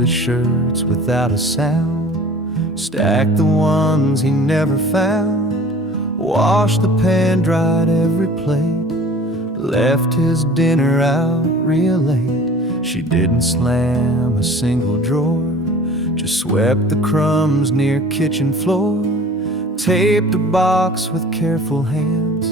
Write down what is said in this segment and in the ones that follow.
folded shirts without a sound, stacked the ones he never found, washed the pan, dried every plate, left his dinner out real late. She didn't slam a single drawer, just swept the crumbs near kitchen floor, taped a box with careful hands,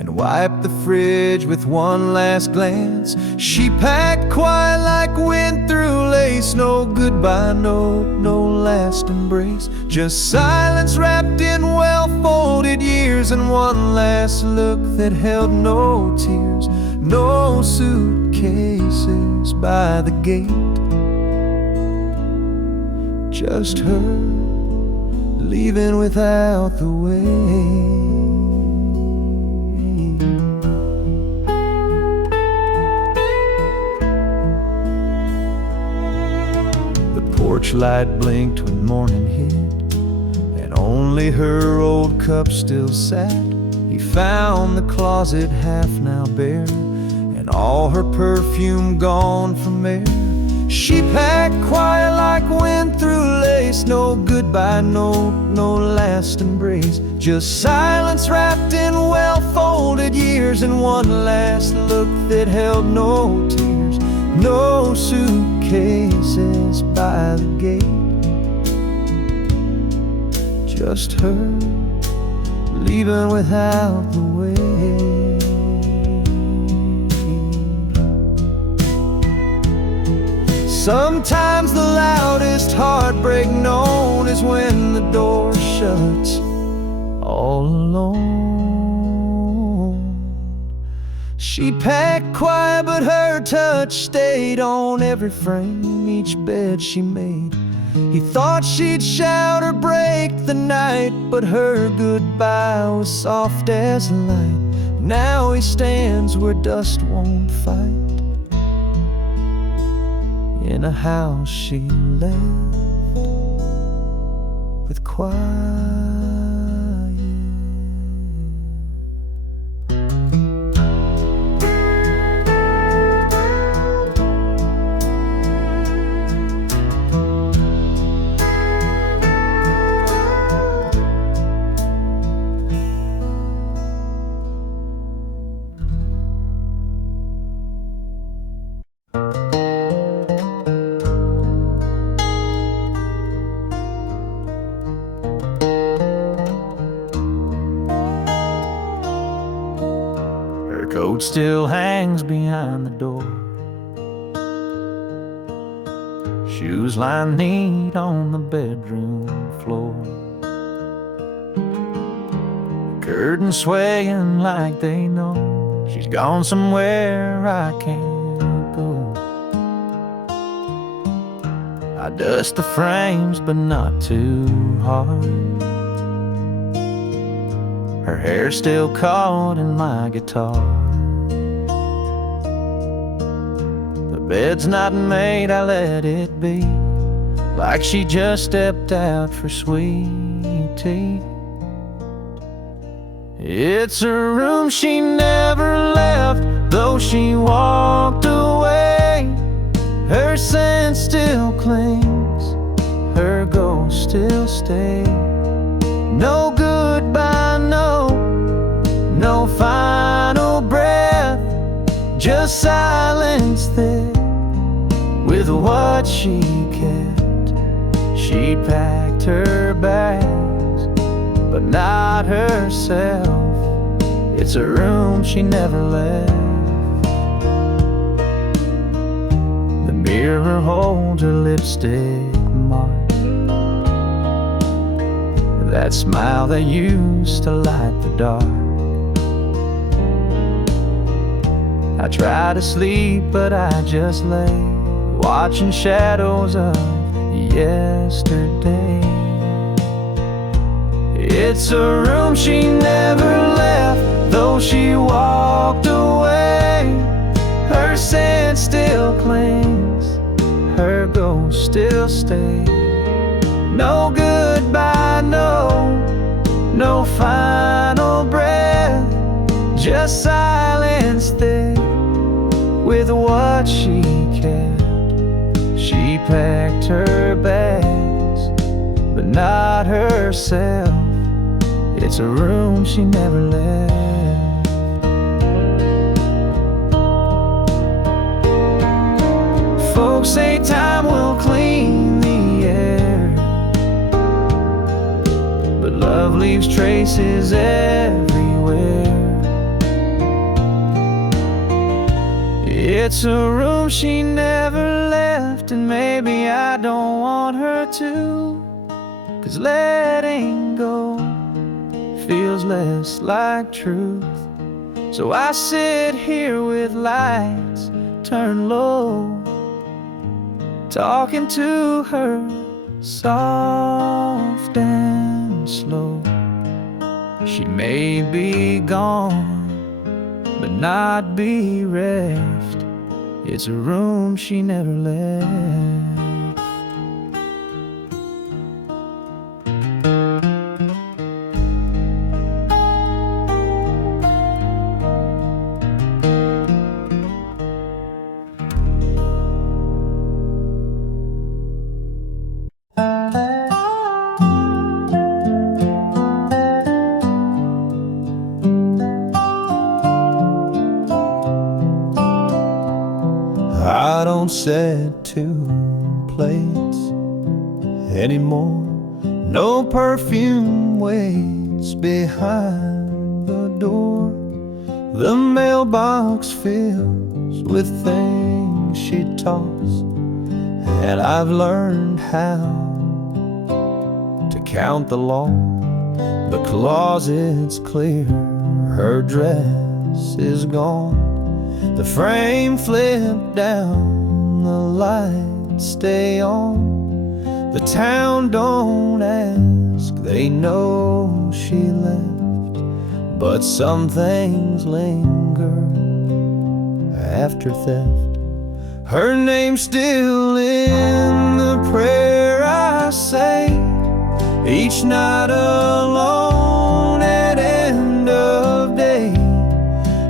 and wiped the fridge with one last glance. She packed quiet like wind through lace, no goodbye note, no last embrace, just silence wrapped in well-folded years, and one last look that held no tears. No suitcases by the gate, just her leaving without the way. Porch light blinked when morning hit, and only her old cup still sat. He found the closet half now bare, and all her perfume gone from air. She packed quiet like wind through lace, no goodbye note, no last embrace, just silence wrapped in well-folded years, and one last look that held no tears. No suitcases by the gate, just her leaving without the way. Sometimes the loudest heartbreak known is when the door shuts all alone. She packed quiet, but her touch stayed on every frame, each bed she made. He thought she'd shout or break the night, but her goodbye was soft as light. Now he stands where dust won't fight, in a house she left with quiet. Coat still hangs behind the door, shoes lying neat on the bedroom floor, curtains swaying like they know she's gone somewhere I can't go. I dust the frames, but not too hard. Her hair's still caught in my guitar. The bed's not made, I let it be, like she just stepped out for sweet tea. It's a room she never left, though she walked away. Her scent still clings, her ghost still stays. No goodbye, no final breath, just silence there with what she kept. She packed her bags, but not herself. It's a room she never left. The mirror holds her lipstick mark, that smile that used to light the dark. I try to sleep, but I just lay, watching shadows of yesterday. It's a room she never left, though she walked away. Her scent still clings, her ghost still stays. No goodbye, no final breath, just silence there with what she kept. She packed her bags, but not herself. It's a room she never left. Folks say time will clean the air, but love leaves traces everywhere. It's a room she never left, and maybe I don't want her to, 'cause letting go feels less like truth. So I sit here with lights turned low, talking to her soft and slow. She may be gone, but not bereft. It's a room she never left. I don't set 2 plates anymore. No perfume waits behind the door. The mailbox fills with things she tossed, and I've learned how to count the law. The closet's clear, her dress is gone. The frame flipped down, the lights stay on. The town don't ask, they know she left. But some things linger after theft. Her name's still in the prayer I say each night alone at end of day.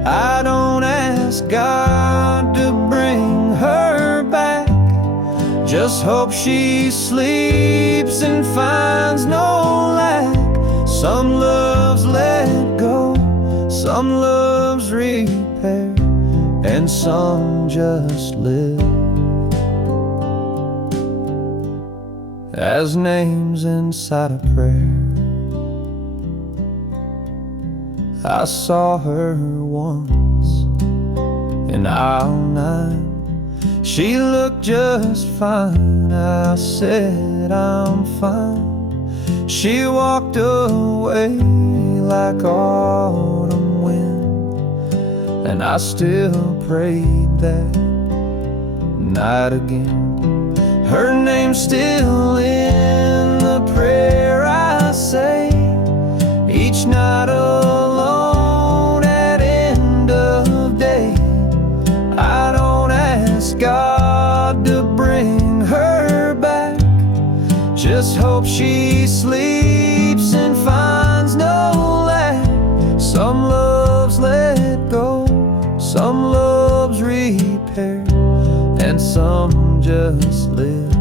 I don't ask God to bring her back, just hope she sleeps and finds no lack. Some loves let go, some loves repair, and some just live as names inside a prayer. I saw her once in aisle 9. She looked just fine. I said, I'm fine. She walked away like autumn wind, and I still prayed that night again. Her name's still in the prayer I say each night alone at end of day. I don't ask God to bring her back, just hope she sleeps and finds no lack. Some loves let go, some loves repair, and some just live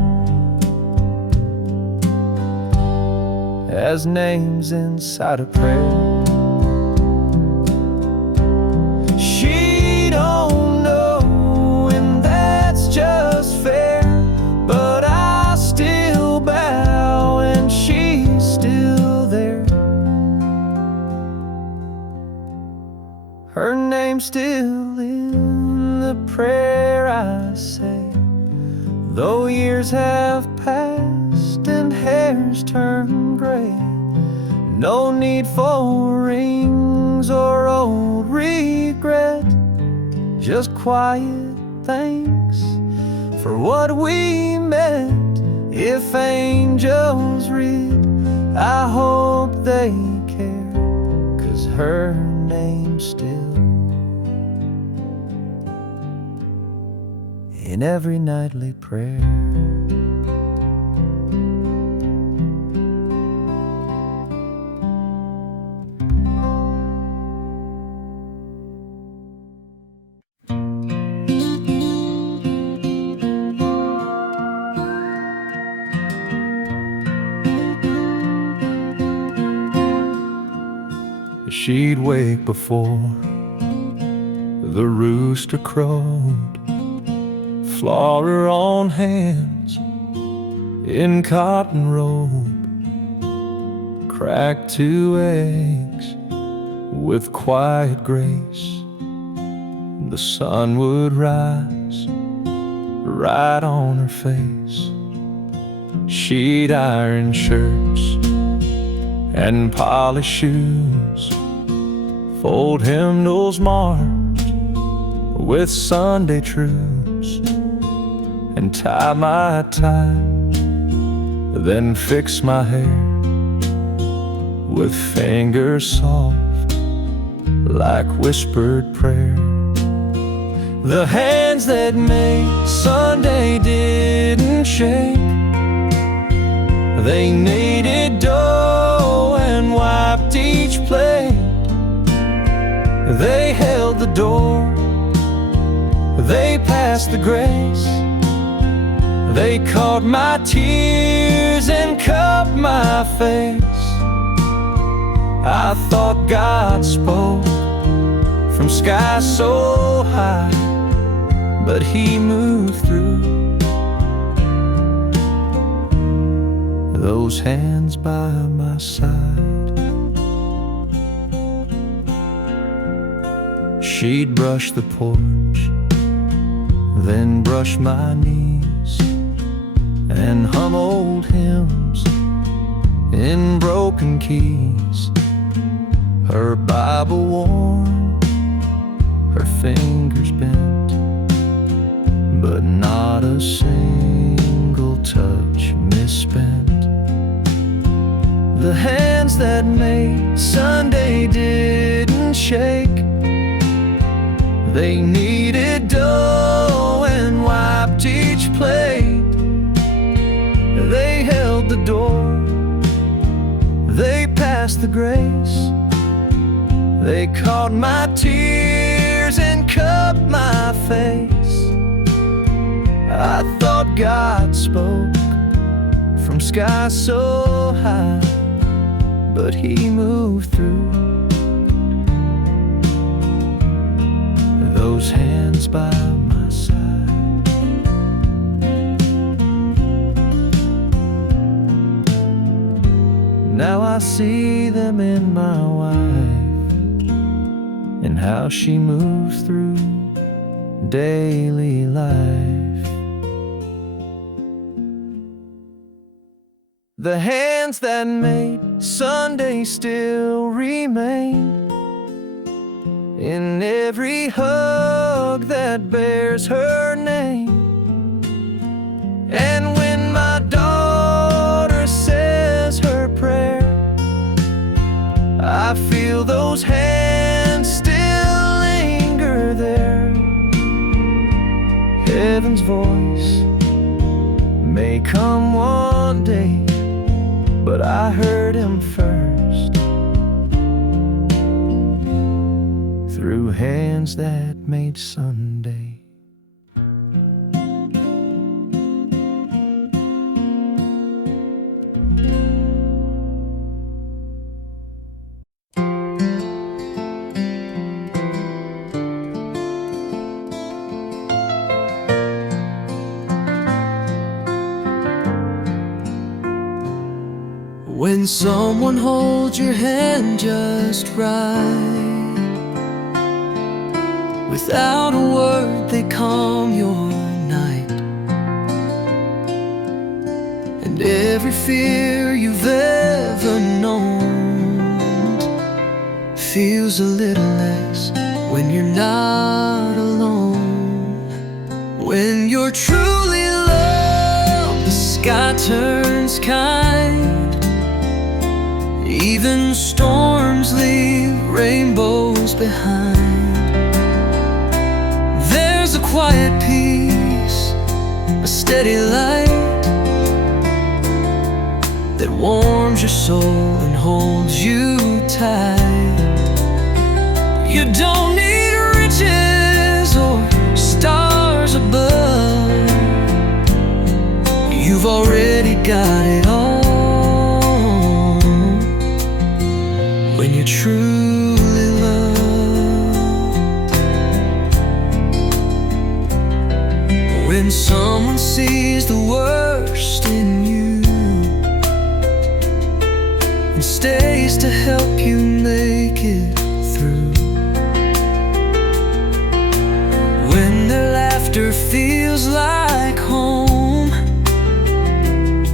as names inside a prayer. She don't know, and that's just fair, but I still bow and she's still there. Her name's still in the prayer I say, though years have passed and hair's turned gray. No need for rings or old regret, just quiet thanks for what we met. If angels read, I hope they care, 'cause her name's still in every nightly prayer. she'd wake before the rooster crowed, floor her on hands in cotton robe, crack 2 eggs with quiet grace. The sun would rise right on her face. She'd iron shirts and polish shoes, fold hymnals marked with Sunday truths, and tie my tie, then fix my hair with fingers soft like whispered prayer. The hands that made Sunday didn't shake. They kneaded dough and wiped each plate. They held the door, they passed the grace. They caught my tears and cupped my face. I thought God spoke from skies so high, but He moved through those hands by my side. She'd brush the porch, then brush my knees, and hum old hymns in broken keys. Her Bible warm, her fingers bent, but not a single touch misspent. The hands that made Sunday didn't shake. They kneaded dough and wiped each plate. They held the door, they passed the grace. They caught my tears and cupped my face. I thought God spoke from skies so high, but He moved through those hands by my side. Now I see them in my wife, and how she moves through daily life. The hands that made Sunday still remain in every hug that bears her name. And when my daughter says her prayer, I feel those hands still linger there. Heaven's voice may come one day, but I heard Him first through hands that made Sunday. When someone holds your hand just right, without a word they calm your night, and every fear you've ever known feels a little less when you're not alone. When you're truly loved, the sky turns kind. Even storms leave rainbows behind. There's a quiet peace, a steady light that warms your soul and holds you tight. You don't need riches or stars above. You've already got it all when you're true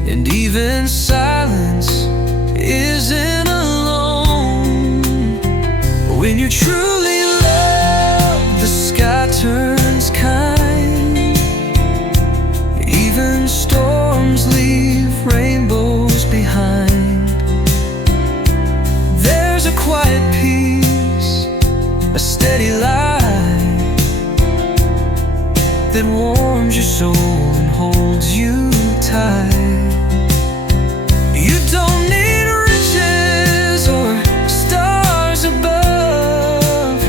and even silence isn't alone. When you truly love, the sky turns kind. Even storms leave rainbows behind. There's a quiet peace, a steady light that warms your soul and holds you tight. You don't need riches or stars above.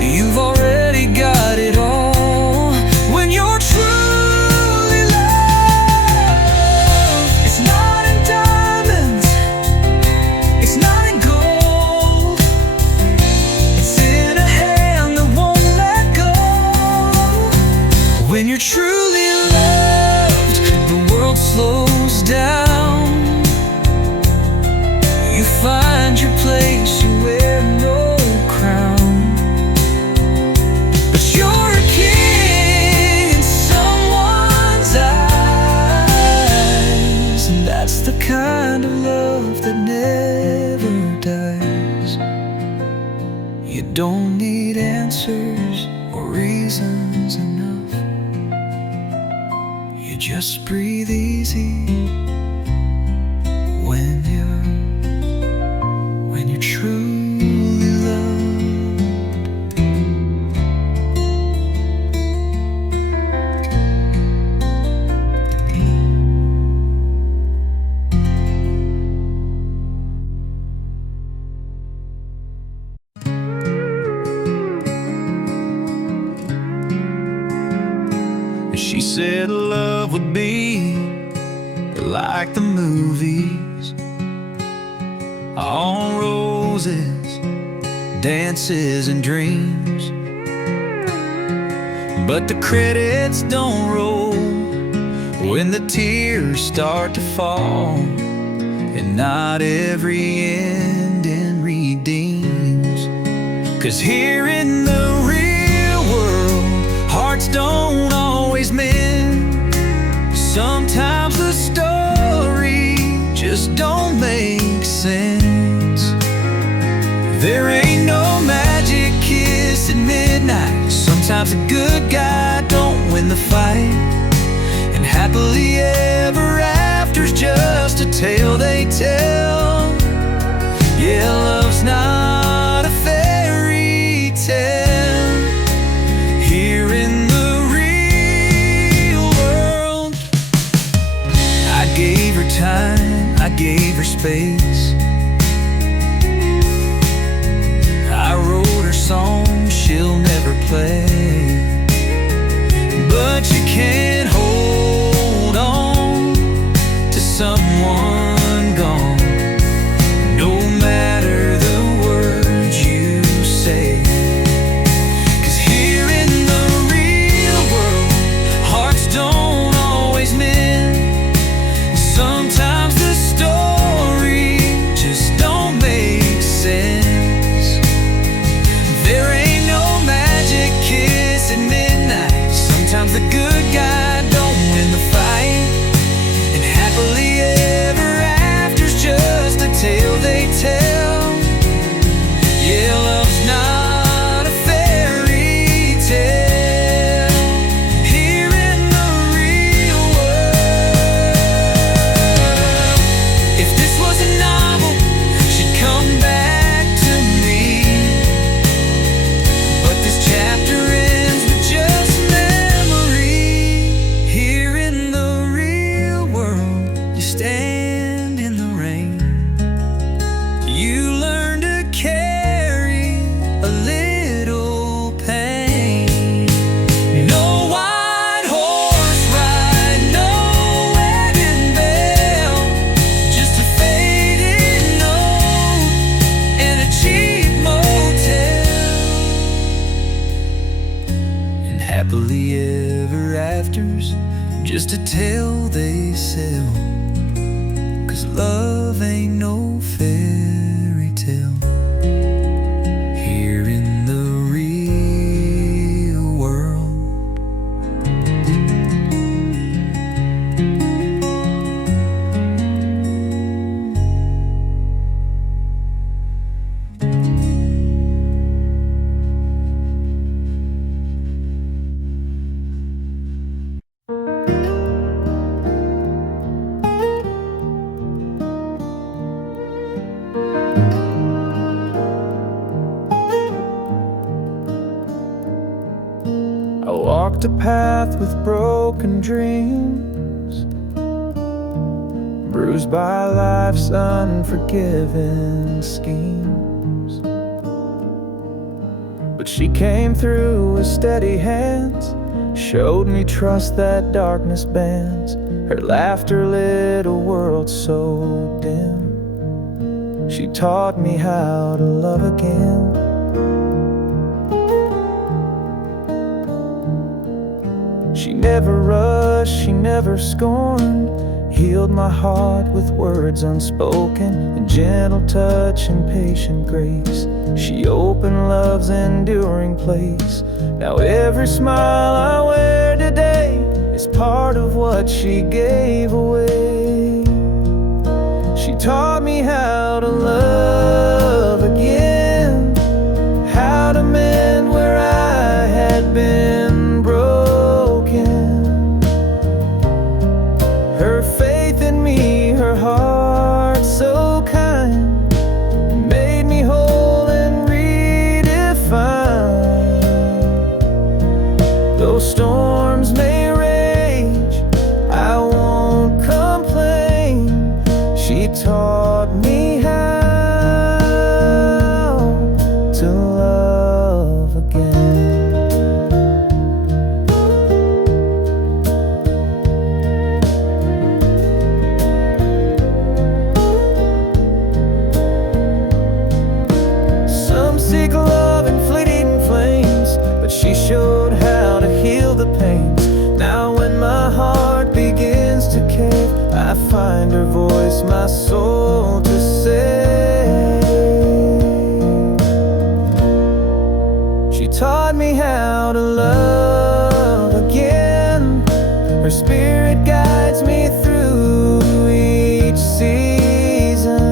You've already got it all. When you're truly loved, it's not in diamonds, it's not in gold, it's in a hand that won't let go. When you're truly loved, the world slows down. You find your place, you wear no crown. But you're a king in someone's eyes, and that's the kind of love that never dies. You don't need answers or reasons enough. You just breathe easy when you're truly loved. She said love would be like the movies, all roses, dances and dreams. But the credits don't roll when the tears start to fall, and not every ending redeems. 'Cause here in the real world, hearts don't always mend. Sometimes the story just don't make sense. There ain't no magic kiss at midnight. Sometimes a good guy don't win the fight, and happily ever after's just a tale they tell. Yeah, love's not a fairy tale. Here in the real world, I gave her time, I gave her space. I wrote her songs she'll never play. But you can't hold on to someone gone, no matter the words you say. 'Cause here in the real world, hearts don't always mend. Sometimes the story just don't make sense. There ain't no magic kiss at midnight. Sometimes the good guy don't win the fight, and happily ever after's just a tale they tell. Yeah, love's not a fairy tale. Here in the real world, if this was a novel, she'd come back to me. But this chapter ends with just memory. Here in the real world, you stand in the rain. You learn to carry a little pain. No white horse ride, no wedding bell, just a faded note and a cheap motel. And happily ever afters, just a tale they sell. 'Cause love ain't no fairy tale. Here in the real world. walked a path with broken dreams, bruised by life's unforgiving schemes. But she came through with steady hands, showed me trust that darkness bans. Her laughter lit a world so dim. She taught me how to love again. She never rushed, she never scorned, healed my heart with words unspoken, and gentle touch and patient grace. She opened love's enduring place. Now every smile I wear today is part of what she gave away. She taught me how to love again, how to mend where I had been broken. Her faith in me, her heart so kind, made me whole and redefined. Though storms may rage, I won't complain. She taught me how to love again. Some seek love in fleeting flames, but she showed how to heal the pains. Now when my heart begins to cave, I find her voice, my soul to save. She taught me how to love again. Her spirit guides me through each season.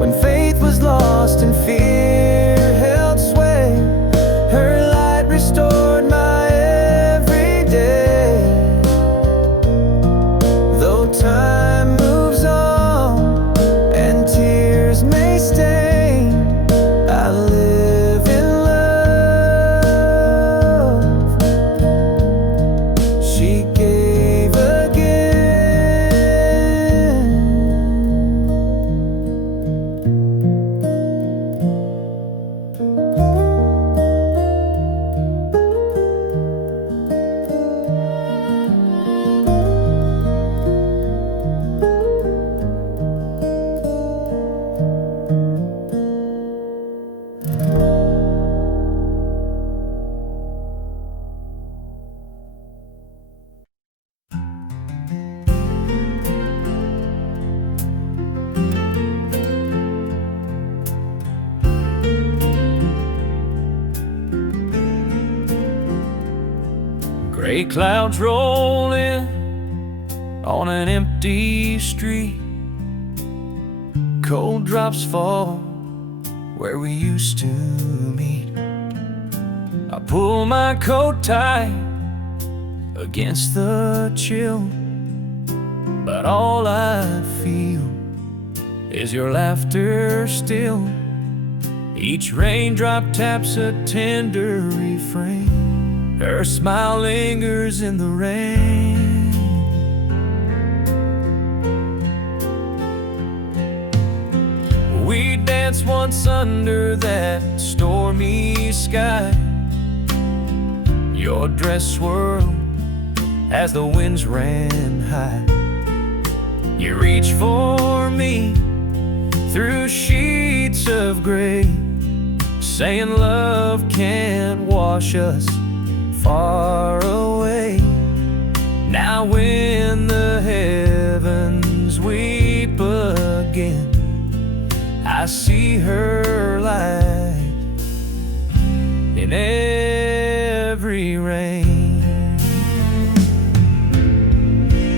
When faith was lost and fear held sway, her light restored my everyday. Though time moves on and tears may stain, I live in love. She gave again. Gray clouds roll in on an empty street. Cold drops fall where we used to meet. I pull my coat tight against the chill, but all I feel is your laughter still. Each raindrop taps a tender refrain. Her smile lingers in the rain. We danced once under that stormy sky. Your dress swirled as the winds ran high. You reached for me through sheets of gray, saying love can't wash us far away. Now when the heavens weep again, I see her light in every rain.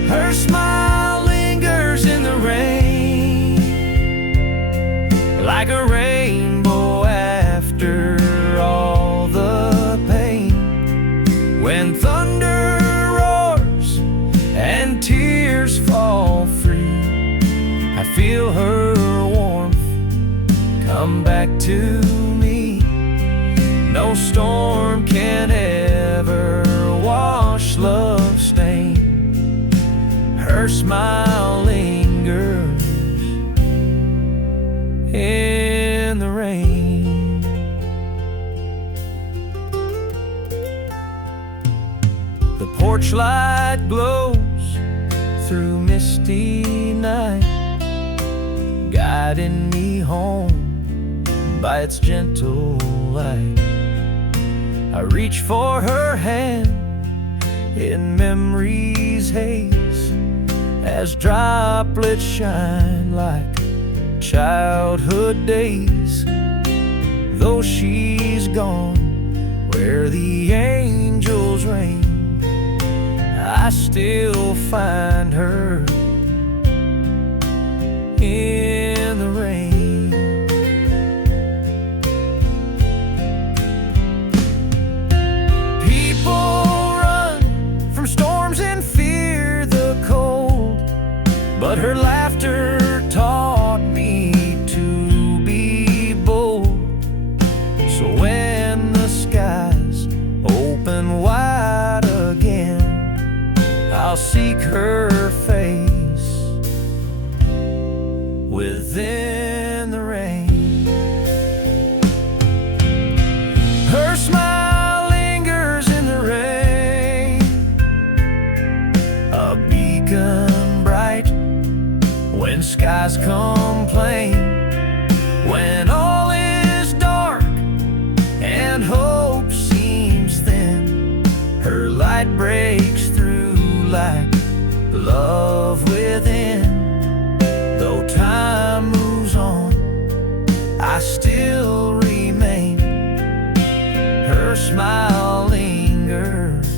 Her smile lingers in the rain, like a rainbow after all the pain. When thunder roars and tears fall free, I feel her warmth come back to me. No storm can Her smile lingers in the rain. The porch light glows through misty night, guiding me home by its gentle light. I reach for her hand in memory's haze, as droplets shine like childhood days. Though she's gone where the angels reign, I still find her in the rain. People run from storms and fear the cold, but her laughter taught me to be bold. So when the skies open wide again, I'll seek her face within the rain. Her smile lingers in the rain, a beacon bright when skies complain. When all is dark and hope seems thin, her light breaks through like love within. Though time moves on, I still remain. Her smile lingers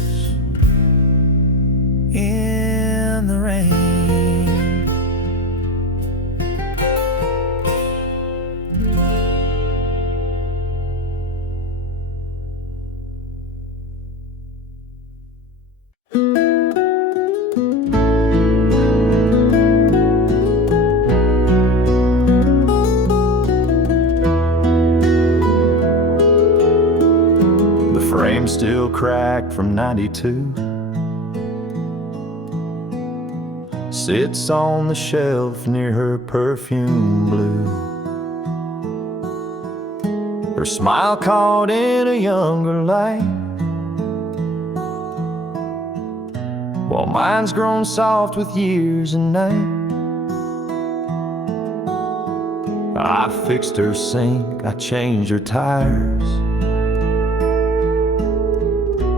in the rain. Frame still cracked from '92, sits on the shelf near her perfume blue. Her smile caught in a younger light, while mine's grown soft with years and night. I fixed her sink, I changed her tires,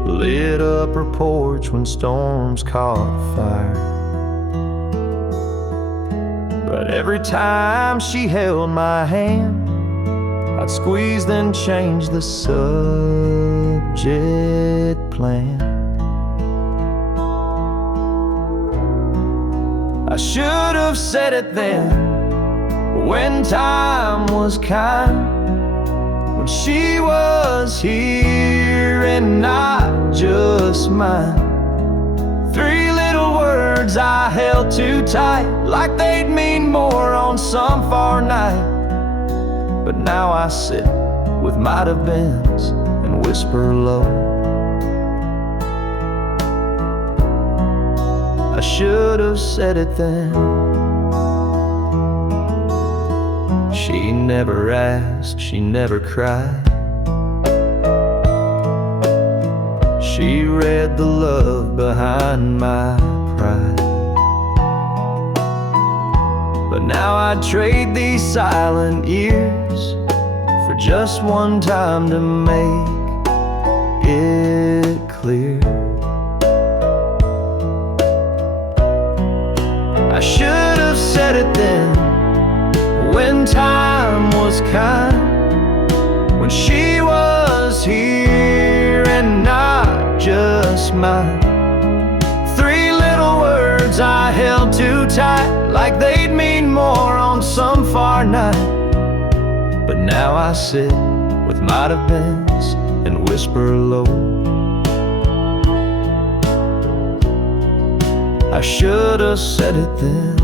lit up her porch when storms caught fire. But every time she held my hand, I'd squeeze then change the subject plan. I should have said it then, when time was kind, when she was here and not just mine. 3 little words I held too tight, like they'd mean more on some far night. But now I sit with might have beens and whisper low. I should have said it then. She never asked, she never cried. She read the love behind my pride. But now I'd trade these silent years for just one time to make it clear. I should have said it then, when time was kind, when she was here and not just mine. 3 little words I held too tight, like they'd mean more on some far night. But now I sit with might have beens and whisper low. I should have said it then.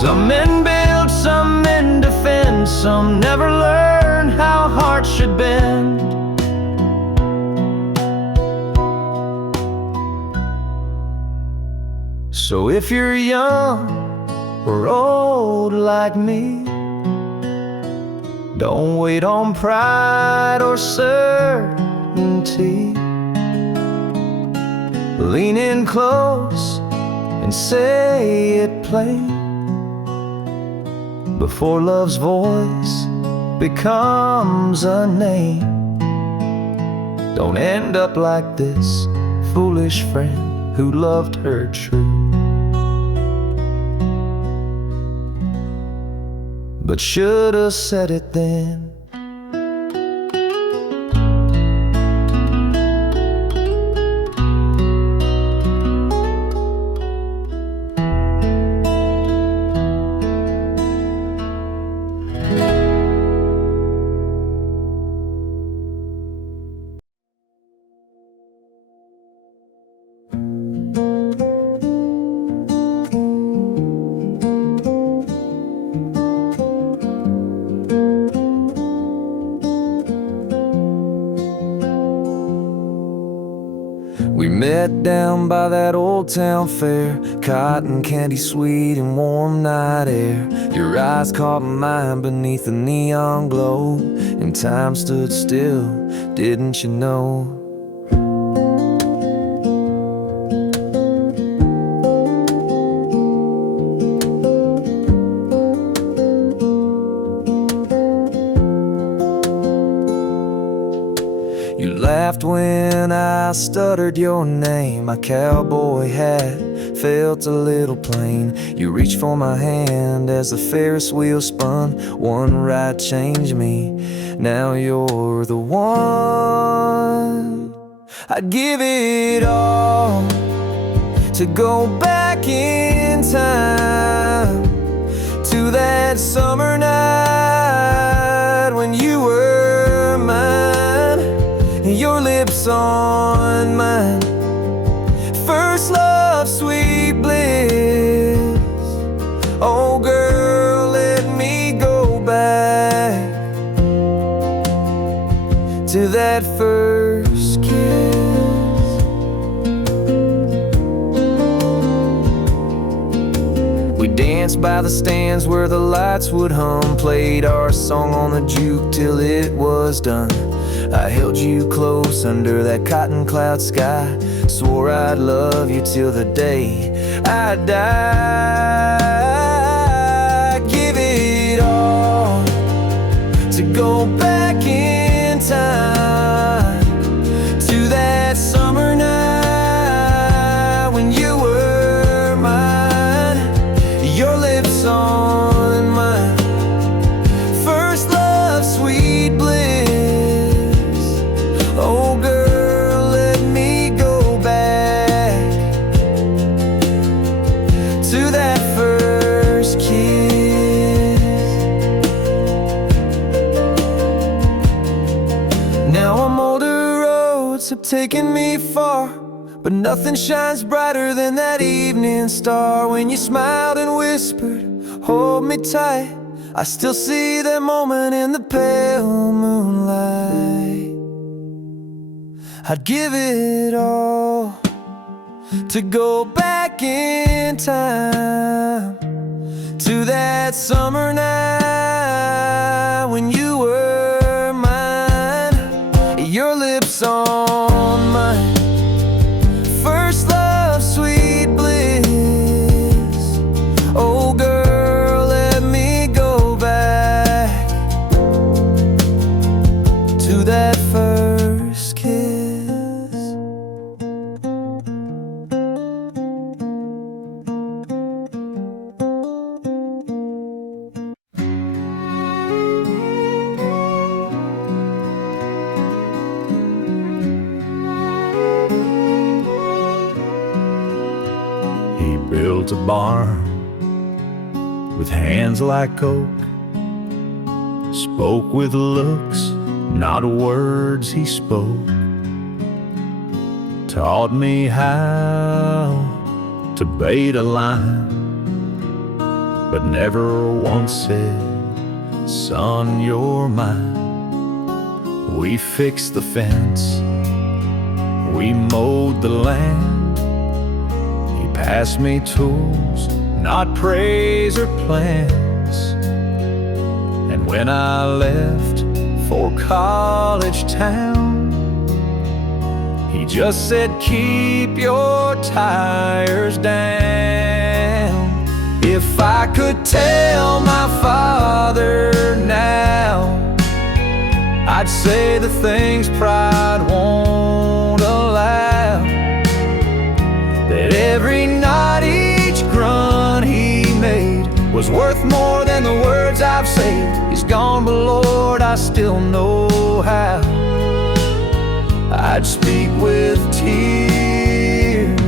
Some men build, some men defend, some never learn how hearts should bend. So if you're young or old like me, don't wait on pride or certainty. Lean in close and say it plain before love's voice becomes a name. Don't end up like this foolish friend who loved her true, but should've said it then. We met down by that old town fair, cotton candy sweet and warm night air. Your eyes caught mine beneath the neon glow, and time stood still, didn't you know? You laughed when I stuttered your name. My cowboy hat felt a little plain. You reached for my hand as the Ferris wheel spun. One ride changed me, now you're the one. I'd give it all to go back in time to that summer night when you were mine, your lips on mine. First love, sweet bliss. Oh girl, let me go back to that first kiss. We danced by the stands where the lights would hum, played our song on the juke till it was done. I held you close under that cotton cloud sky, swore I'd love you till the day I die. Give it all to go back in time to that summer night when you were mine, your lips on mine. First love, sweet bliss. Oh girl, let me go back to that first kiss. Now I'm older, roads have taken me far, but nothing shines brighter than that evening star. When you smiled and whispered, hold me tight, I still see that moment in the pale moonlight. I'd give it all to go back in time to that summer night when you were mine, your lips on mine. First love, sweet bliss. Oh girl, let me go back to that first kiss. He built a barn with hands like oak, spoke with looks, not words he spoke. Taught me how to bait a line, but never once said, son, you're mine. We fixed the fence, we mowed the land, passed me tools, not praise or plans. And when I left for college town, he just said, keep your tires down. If I could tell my father now, I'd say the things pride won't allow. That every night, each grunt he made was worth more than the words I've said. He's gone, but Lord, I still know how I'd speak with tears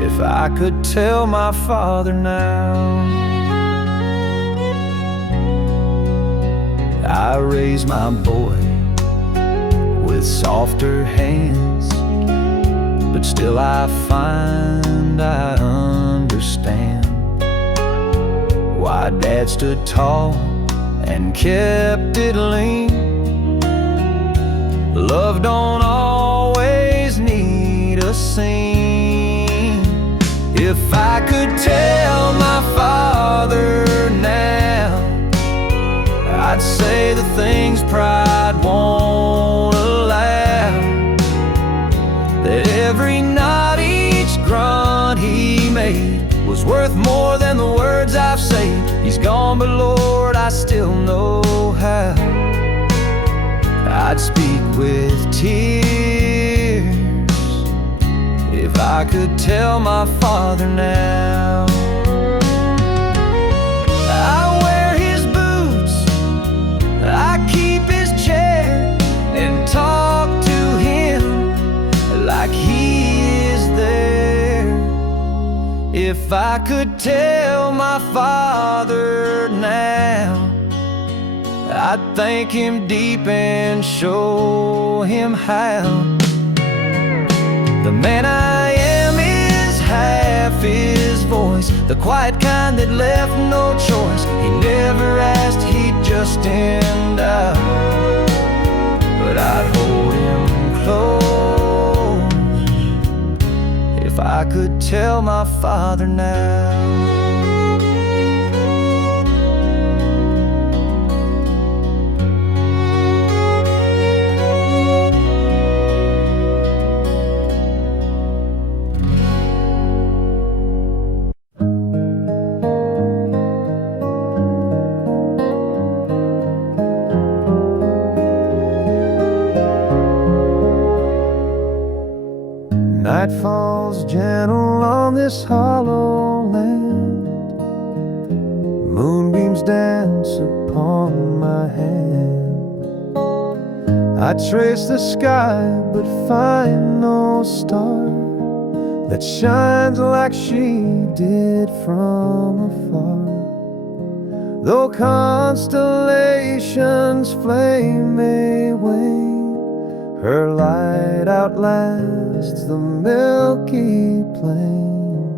if I could tell my father now. I raised my boy with softer hands, but still I find I understand why Dad stood tall and kept it lean. Love don't always need a scene. If I could tell my father now, I'd say the things pride won't allow. That every night, each grunt he made was worth more than the words I've said. He's gone, but Lord, I still know how I'd speak with tears if I could tell my father now. I wear his boots, I keep his chair, and talk to him like he is there. If I could tell my father now, I'd thank him deep and show him how the man I am is half his voice, the quiet kind that left no choice. He never asked, he'd just end up, but I'd hold him close if I could tell my father now. Night falls gentle on this hollow land. Moonbeams dance upon my hand. I trace the sky but find no star that shines like she did from afar. Though constellations' flame may wane, her light outlasts the milky plain.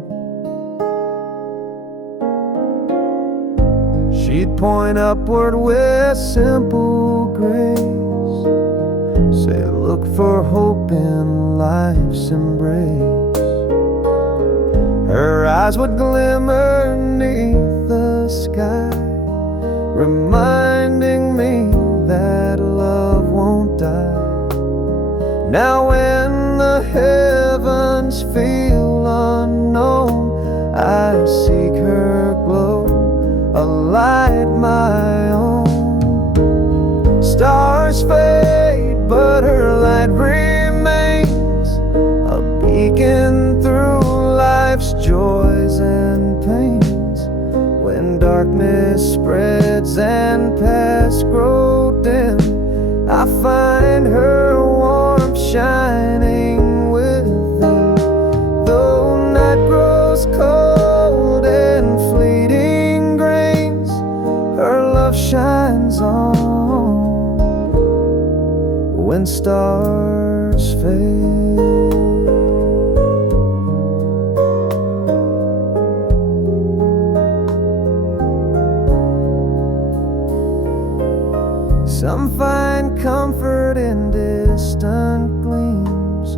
She'd point upward with simple grace, say, look for hope in life's embrace. Her eyes would glimmer 'neath the sky, reminding me that love won't die. Now when the heavens feel unknown, I seek her glow, a light my own. Stars fade, but her light remains, a beacon through life's joys and pains. When darkness spreads and paths grow dim, I find her warmth shining within. Though night grows cold and fleeting grains, her love shines on when stars fade. Some find comfort in distant gleams,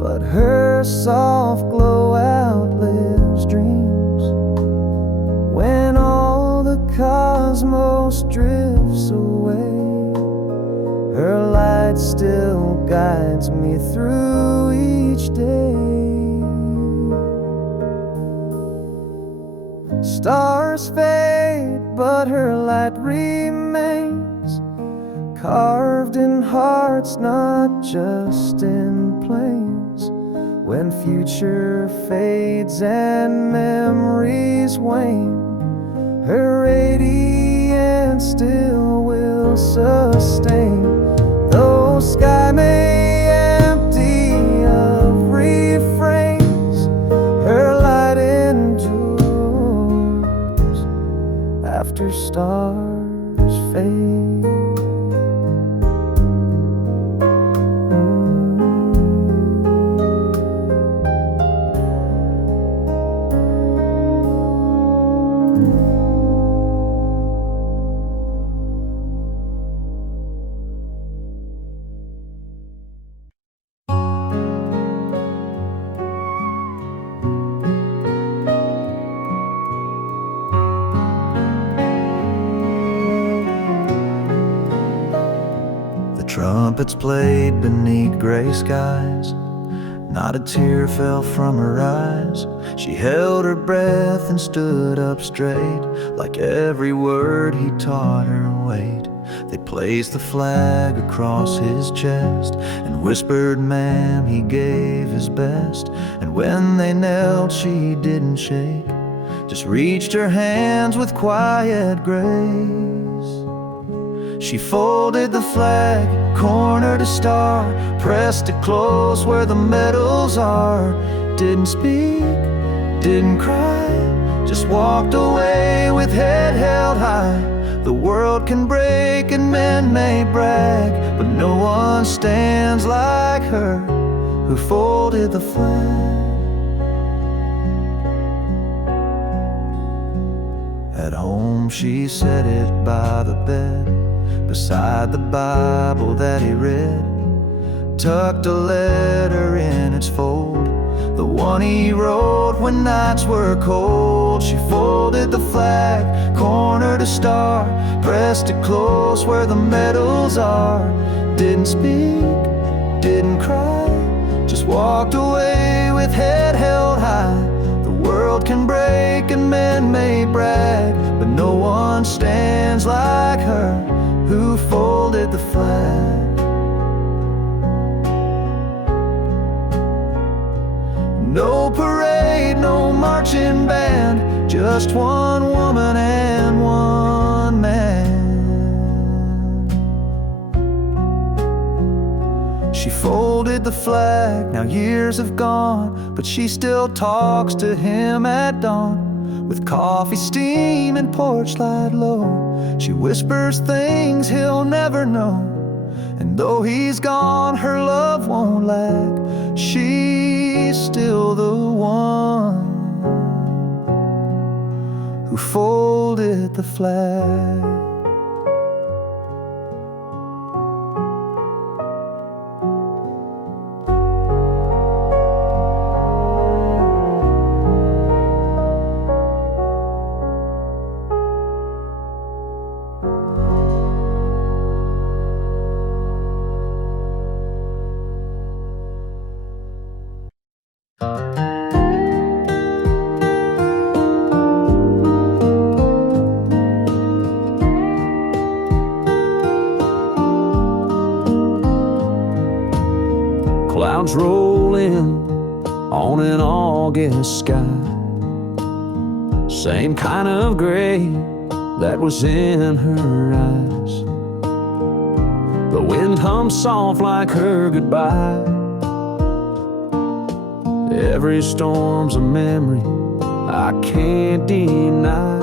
but her soft glow out guides me through each day. Stars fade, but her light remains, carved in hearts, not just in plains. When future fades and memories wane, her radiance still will sustain. Though sky may empty of refrains, her light endures after stars fade. Trumpets played beneath gray skies, not a tear fell from her eyes. She held her breath and stood up straight, like every word he taught her weighed. They placed the flag across his chest and whispered, "Ma'am," he gave his best. And when they knelt, she didn't shake, just reached her hands with quiet grace. She folded the flag, corner to star, pressed it close where the medals are. Didn't speak, didn't cry, just walked away with head held high. The world can break and men may brag, but no one stands like her who folded the flag. At home she set it by the bed, beside the Bible that he read, tucked a letter in its fold, the one he wrote when nights were cold. She folded the flag, corner to star, pressed it close where the medals are. Didn't speak, didn't cry, just walked away with head held high. The world can break and men may brag, but no one stands like her who folded the flag. No parade, no marching band, just one woman and one man. She folded the flag, now years have gone, but she still talks to him at dawn. With coffee steam and porch light low, she whispers things he'll never know. And though he's gone, her love won't lack. She's still the one who folded the flag. Clouds roll in on an August sky, same kind of gray that was in her eyes. The wind hums soft like her goodbye. Every storm's a memory I can't deny.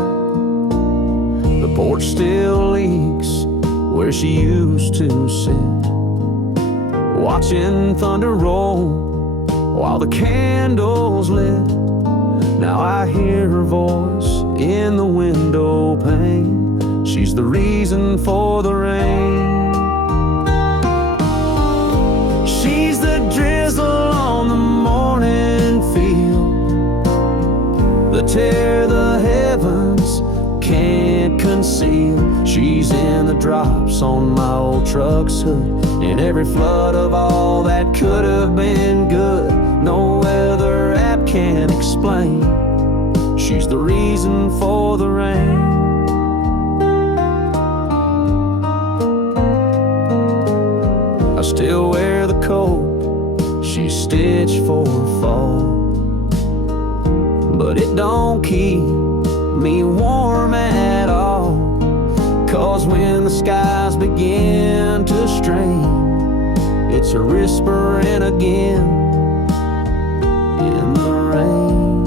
The porch still leaks where she used to sit, watching thunder roll while the candles lit. Now I hear her voice in the window pane. She's the reason for the rain. She's the drizzle on the morning field, the tear the heavens can't contain. conceal. She's in the drops on my old truck's hood, in every flood of all that could have been good. No weather app can explain. She's the reason for the rain. I still wear the coat she's stitched for fall, but it don't keep me warm at all. 'Cause when the skies begin to strain, it's her whispering again in the rain.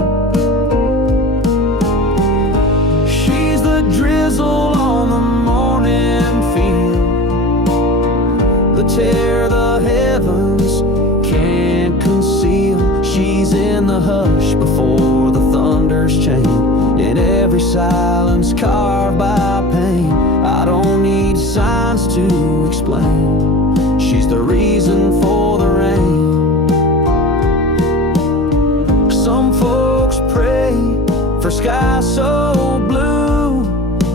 She's the drizzle on the morning field, the tear the heavens can't conceal. She's in the hush before the thunder's chain, in every silence carved by pain. I don't need signs to explain. She's the reason for the rain. Some folks pray for skies so blue,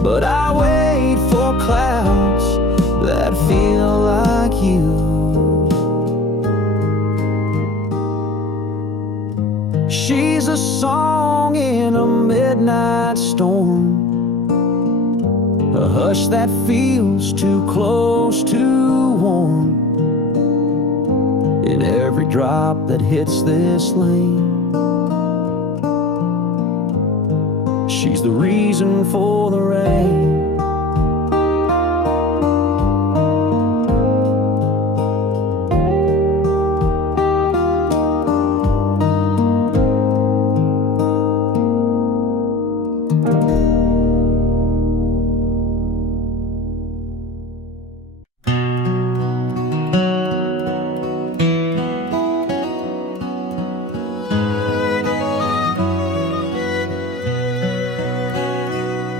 but I wait for clouds that feel like you. She's a song in a midnight storm, a hush that feels too close to warm, in every drop that hits this lane. She's the reason for the rain.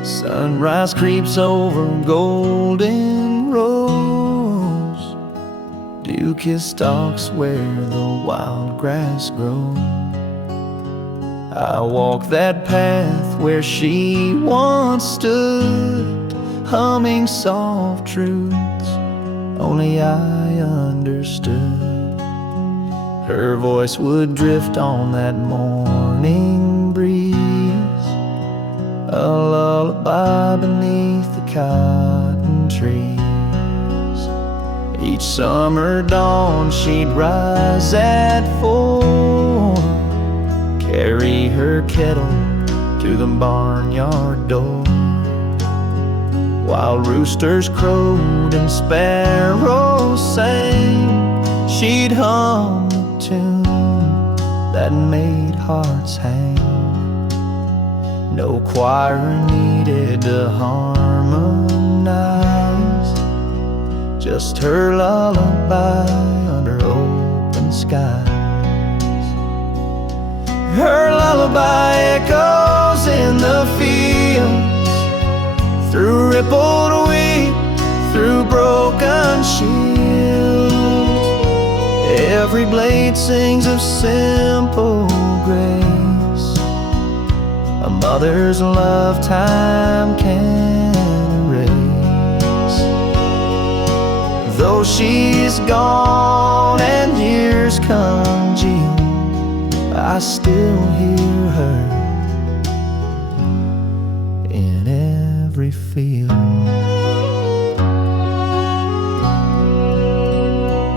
Sunrise creeps over golden rows, dew-kissed stalks where the wild grass grows. I walk that path where she once stood, humming soft truths only I understood. Her voice would drift on that morning breeze, a lullaby beneath the cotton trees. Each summer dawn she'd rise at 4, carry her kettle to the barnyard door. While roosters crowed and sparrows sang, she'd hum a tune that made hearts hang. No choir needed to harmonize, just her lullaby under open skies. Her lullaby echoes in the fields, through rippled wheat, through broken shields. Every blade sings of simple grace, a mother's love time can erase. Though she's gone and years congeal, I still hear her in every field.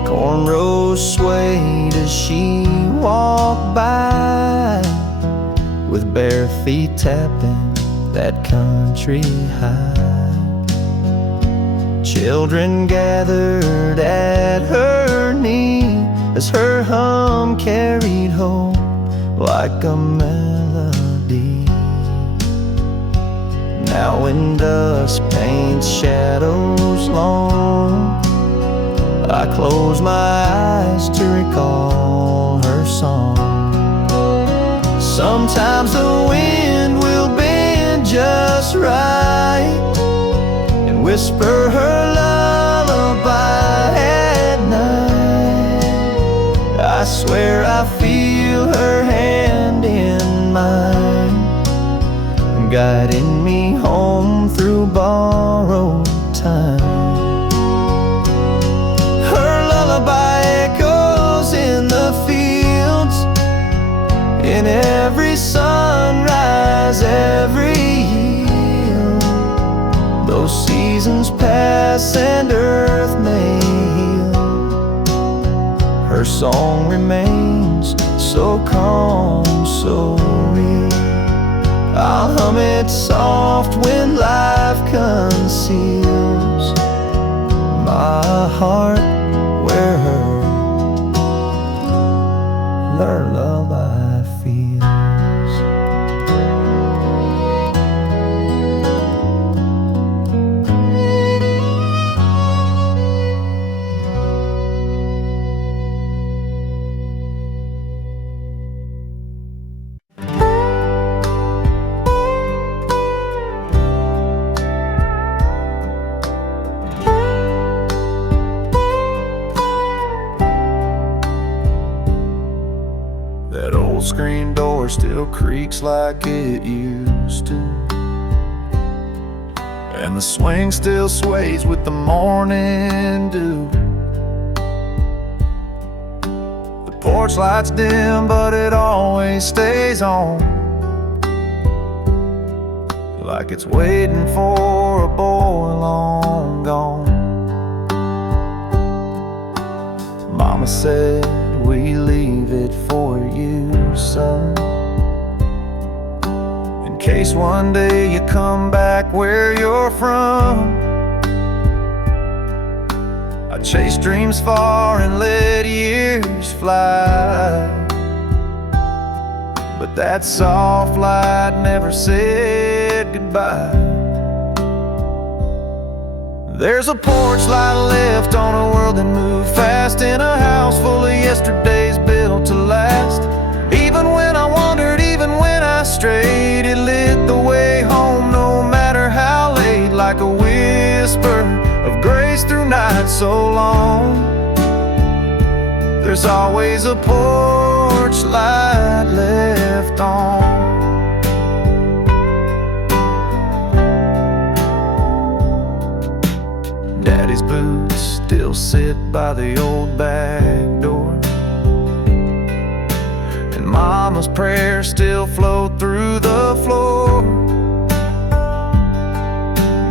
Cornrows swayed as she walked by, with bare feet tapping that country high. Children gathered at her knee as her hum carried hope like a melody. Now when dusk paints shadows long, I close my eyes to recall her song. Sometimes the wind will bend just right and whisper her lullaby at night. I swear I feel her hand in mine, guiding me home through borrowed time. Her lullaby echoes in the fields, in every sunrise, every yield. Though seasons pass and earth may heal, her song remains so calm, so real. I'll hum it soft when life conceals my heart where her lullaby feels. That old screen door still creaks like it used to, and the swing still sways with the morning dew. The porch light's dim, but it always stays on, like it's waiting for a boy long gone. Mama said we leave it for you, son, in case one day you come back where you're from. I chased dreams far and let years fly, but that soft light never said goodbye. There's a porch light left on a world that moved fast, in a house full of yesterdays built to last. Even when I wandered, even when I strayed, it lit the way home no matter how late, like a whisper of grace through nights so long. There's always a porch light left on. Daddy's boots still sit by the old back door, and Mama's prayers still flow through the floor.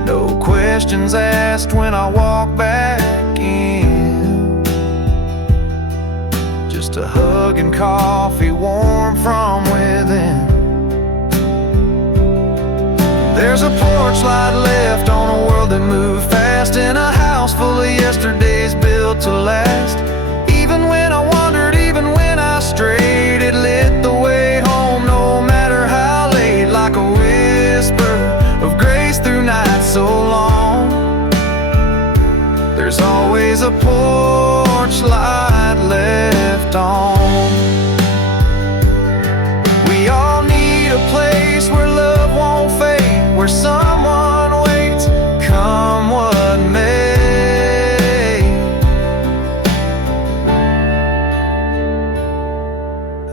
No questions asked when I walk back in, just a hug and coffee warm from within. There's a porch light left on a world that moved fast, in a house full of yesterdays built to last. Even when I wandered, even when I strayed, it lit the way home no matter how late, like a whisper of grace through nights so long. There's always a porch light left on. We all need a place where love won't fade, where someone waits, come what may.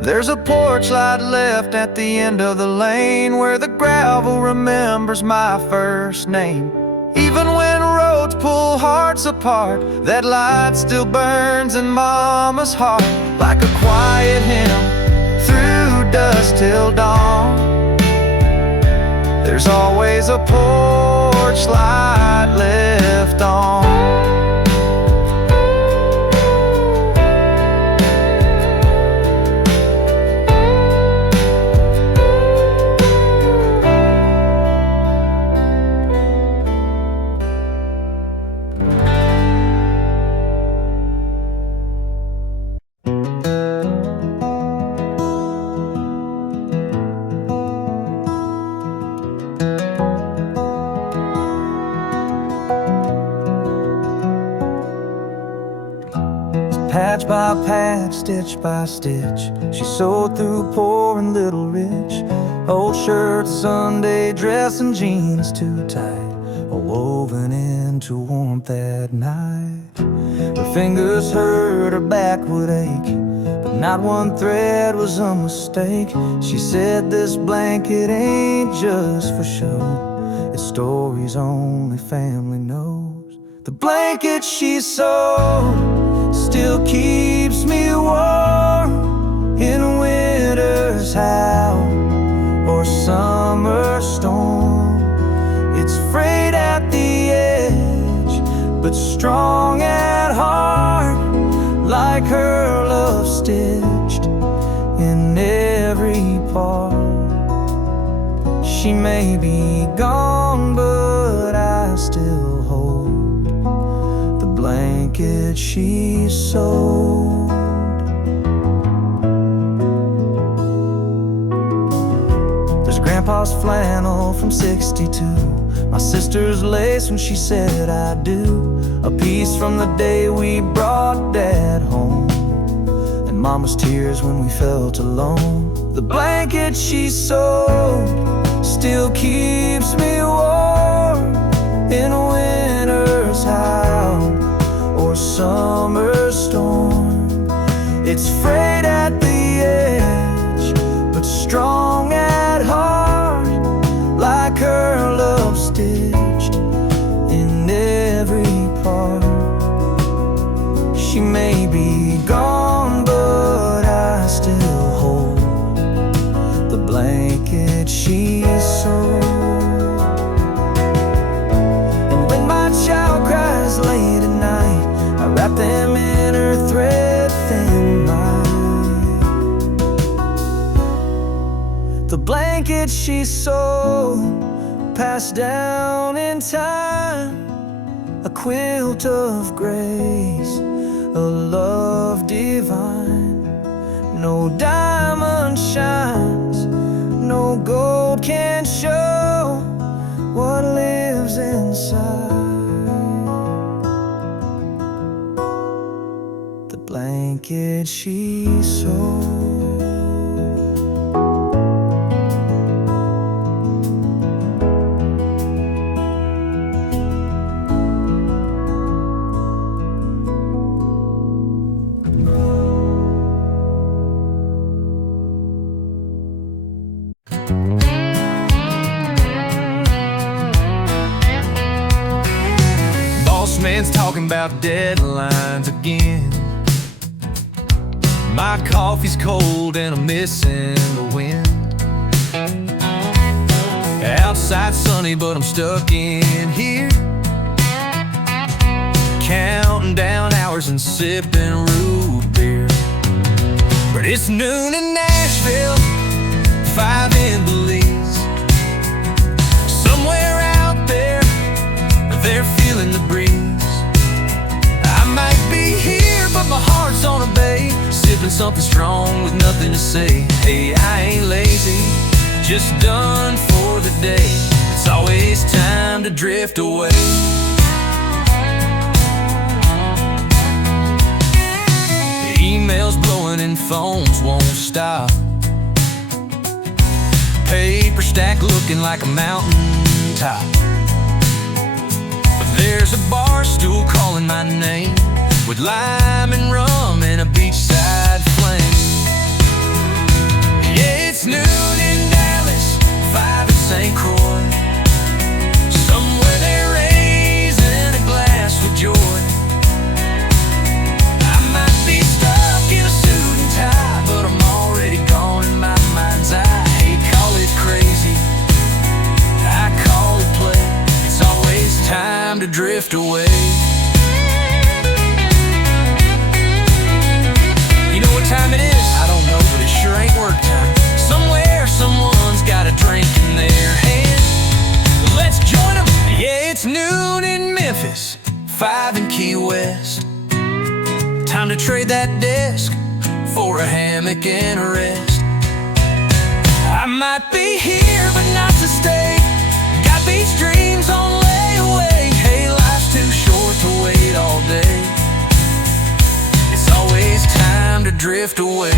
There's a porch light left at the end of the lane, where the gravel remembers my first name. Even when roads pull hearts apart, that light still burns in Mama's heart, like a quiet hymn through dusk till dawn. There's always a porch light left on. Patch by patch, stitch by stitch, she sewed through poor and little rich. Old shirts, Sunday dress, and jeans too tight, all woven into warmth at night. Her fingers hurt, her back would ache, but not one thread was a mistake. She said this blanket ain't just for show, it's stories only family knows. The blanket she sewed still keeps me warm in winter's howl or summer storm. It's frayed at the edge, but strong at heart, like her love stitched in every part. She may be gone, but I still hold the blanket she sewed. There's Grandpa's flannel from '62, my sister's lace when she said I do, a piece from the day we brought Dad home, and Mama's tears when we felt alone. The blanket she sewed still keeps me warm in winter's howl or summer storm. It's frayed at the edge, but strong at heart, like her love stitched in every part. She may be gone, but I still hold the blanket she sewed. And when my child cries late at night, I wrap them in her thread-thin light. The blanket she sewed, passed down in time, a quilt of grace, a love divine. No diamond shines, no gold can show what lives inside the blanket she sewed. Man's talking about deadlines again. My coffee's cold and I'm missing the wind. Outside sunny, but I'm stuck in here, counting down hours and sipping root beer. But it's noon in Nashville, 5 in Belize. Somewhere out there, they're feeling the breeze. I might be here, but my heart's on a bay, sipping something strong with nothing to say. Hey, I ain't lazy, just done for the day. It's always time to drift away. The emails blowing and phones won't stop. Paper stack looking like a mountain top. There's a bar stool calling my name, with lime and rum and a beachside flame. Yeah, it's noon in Dallas, 5 in St. Croix. Somewhere they're raising a glass with joy. I might be stuck in a suit and tie, but I'm already gone in my mind's eye. Hey, call it crazy, I call it play. It's always time to drift away. You know what time it is? I don't know, but it sure ain't work time. Somewhere, someone's got a drink in their hand. Let's join them. Yeah, it's noon in Memphis, 5 in Key West. Time to trade that desk for a hammock and a rest. I might be here, but not to stay. Got beach dreams on layaway. Hey, life's too short to wait all day. It's always time to drift away.